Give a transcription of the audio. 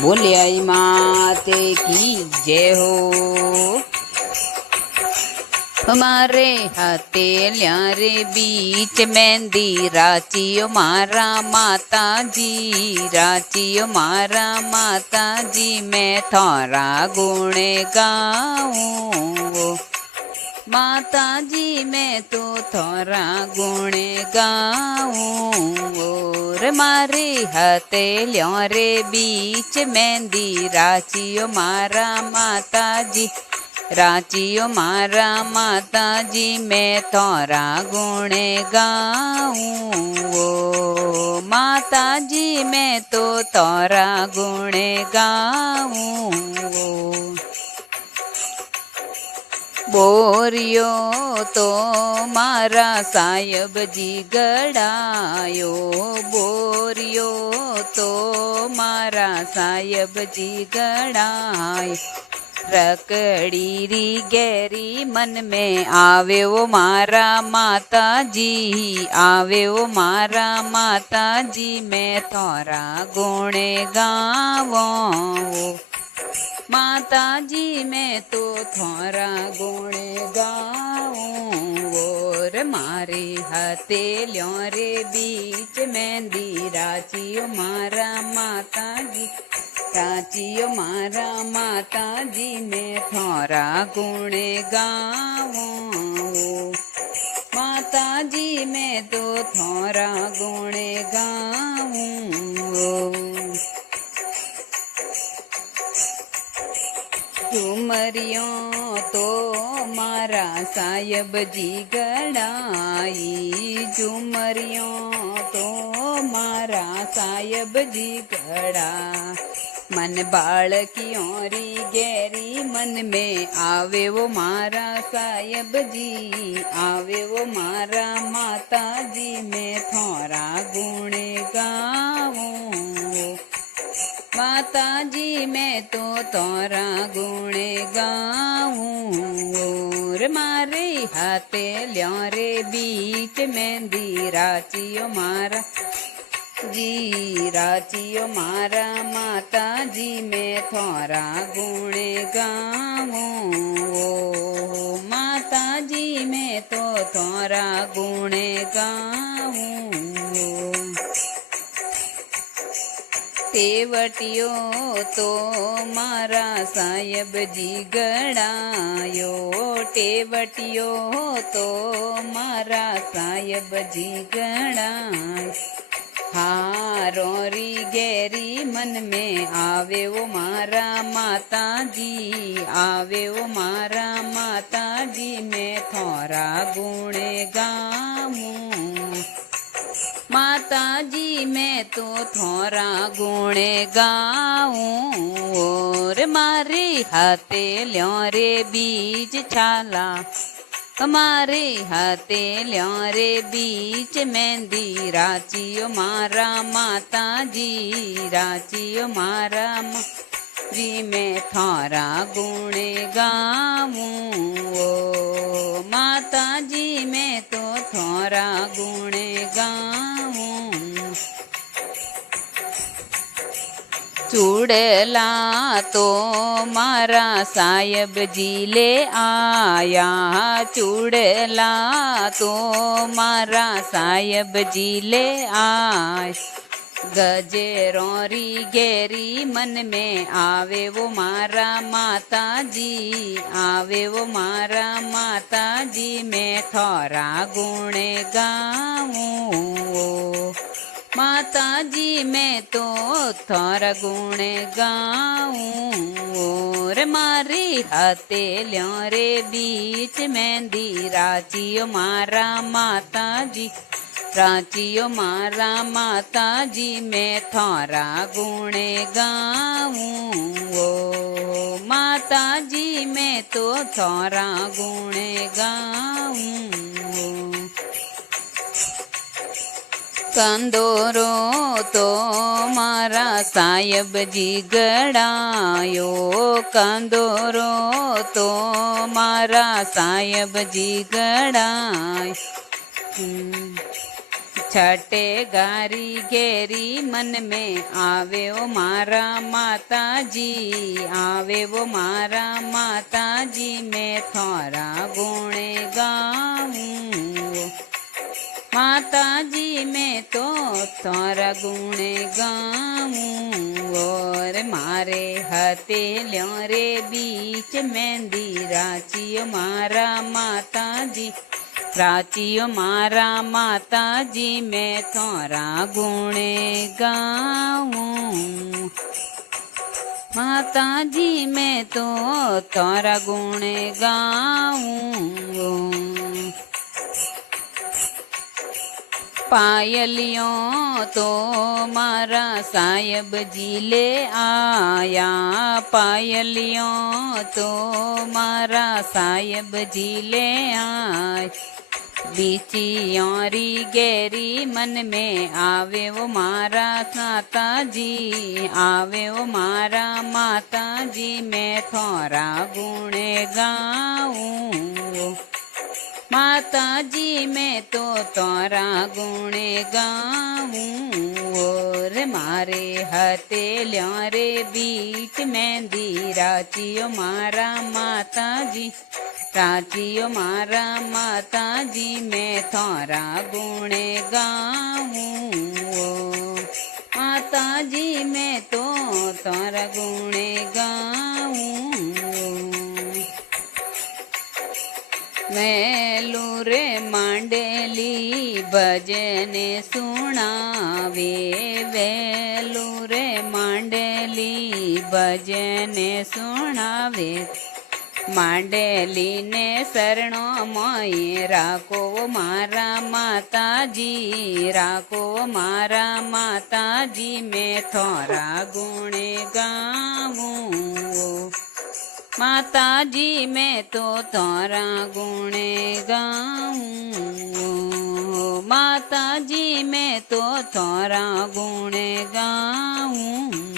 बोलियाई माते की जय हो। हमारे हथेलियां रे बीच मेहंदी राचियो मारा माता जी, राचियो मारा माता जी, मैं थारा गुण गाऊं माता जी, मैं तो थारा गुण गाऊं। और मारे हथेलियों रे बीच मेहंदी राचियो मारा माता जी, राचियो मारा माता जी, मैं थारा गुण गाऊं। ओ माता जी, मैं तो थारा गुण गाऊं। बोरियो तो मारा साहेब जी गड़ायो, बोरियो तो मारा साहेब जी गड़ायो। रकड़ी री गहरी मन में आवे वो मारा माता जी, आवे वो मारा माता जी, मैं थारा गुण गावों माता जी, मैं तो थारा गुण गाऊं। और मारे हथेलियों रे बीच मेहंदी राचियो मारा माता जी, राचियो मारा माता जी, मैं थारा गुण गाऊं माता जी, मैं तो थारा गुण गाऊं। झुमरियों तो मारा साहेब जी गड़ाई, झुमरियों तो मारा साहेब जी गड़ा। मन बालकियों री गहरी मन में आवे वो मारा साहेब जी, आवे वो मारा माता जी, मैं थारा गुण गाऊं माता जी, मैं तो थारा गुण गाऊं। और मारे हथेलियों रे बीच मेहंदी राचियो मारा जी, राचियो मारा माता जी, मैं थारा गुण गाऊं। माता जी, मैं तो थारा गुण गाऊं। टेवटियो तो मारा साहेब जी गड़ायो, टेवटियो तो मारा साहेब जी गड़ायो। हारोरी गहरी मन में आवे वो मारा माता जी, आवे वो मारा माता जी, मैं थारा गुण गाऊं माता जी, मैं तो थारा गुण गाऊं। और मारे हथेलियों रे बीच छाला, हमारे हथेलियों रे बीच मेहंदी राचियो मारा माता जी, राचियो मारा जी, मैं थारा गुण गाऊं। ओ माता जी, मैं तो थारा गुण गाऊं। चूड़ला तो मारा साहेब जी ले आया, चूड़ला तो मारा साहेब जी ले आया। गजेरों री गहरी मन में आवे वो मारा माता जी, आवे वो मारा माता जी, मैं थारा गुण गाऊं माता जी, मैं तो थारा गुण गाऊं। और मारी हथेलियों रे बीच मेहंदी राचियो मारा माता जी, राचियो मारा माता जी, मैं थारा गुण गाऊं। ओ माता जी, मैं तो थारा गुण गाऊं। कंदोरो तो मारा साहेब जी गड़ायो, कंदोरो तो मारा साहेब जी गड़ायो। छठे गारी घेरी मन में आवे वो मारा माता जी, आवे वो मारा माता जी, मैं थोड़ा गुणे गाऊं माता जी, मैं तो थोड़ा गुणे गाऊं। और मारे हथेलियों रे बीच मेहंदी राचियो मारा माता जी, राचियो मारा माता जी, मैं थोड़ा गुणे गाऊं माता जी, मैं तो थोड़ा गुणे गाऊं। पायलियों तो मारा साहेब जी ले आया, पायलियों तो मारा साहेब जी ले आए। बीचियोरी गहरी मन में आवे वो मारा माता जी, आवे वो मारा माता जी, मैं थोड़ा गुणे गाऊं माता जी, मैं तो तोरा गुणे गाऊं। और मारे हथेलियों रे बीच मेहंदी राचियो मारा माता जी, राचियो मारा माता जी, मैं थोड़ा गुणे गाऊं माता जी, मैं तो तोरा गुणे गाऊं। वेलू रे मांडेली भजने सुनावे, वेलू रे मांडेली भजने सुनावे। मांडेली ने शरणों मोए राखो मारा माता जी, राखो मारा माता जी, मैं थोड़ा गुणे गाऊं माता जी, मैं तो थोड़ा गुणे गाऊं माता जी, मैं तो थोड़ा गुणे गाऊं।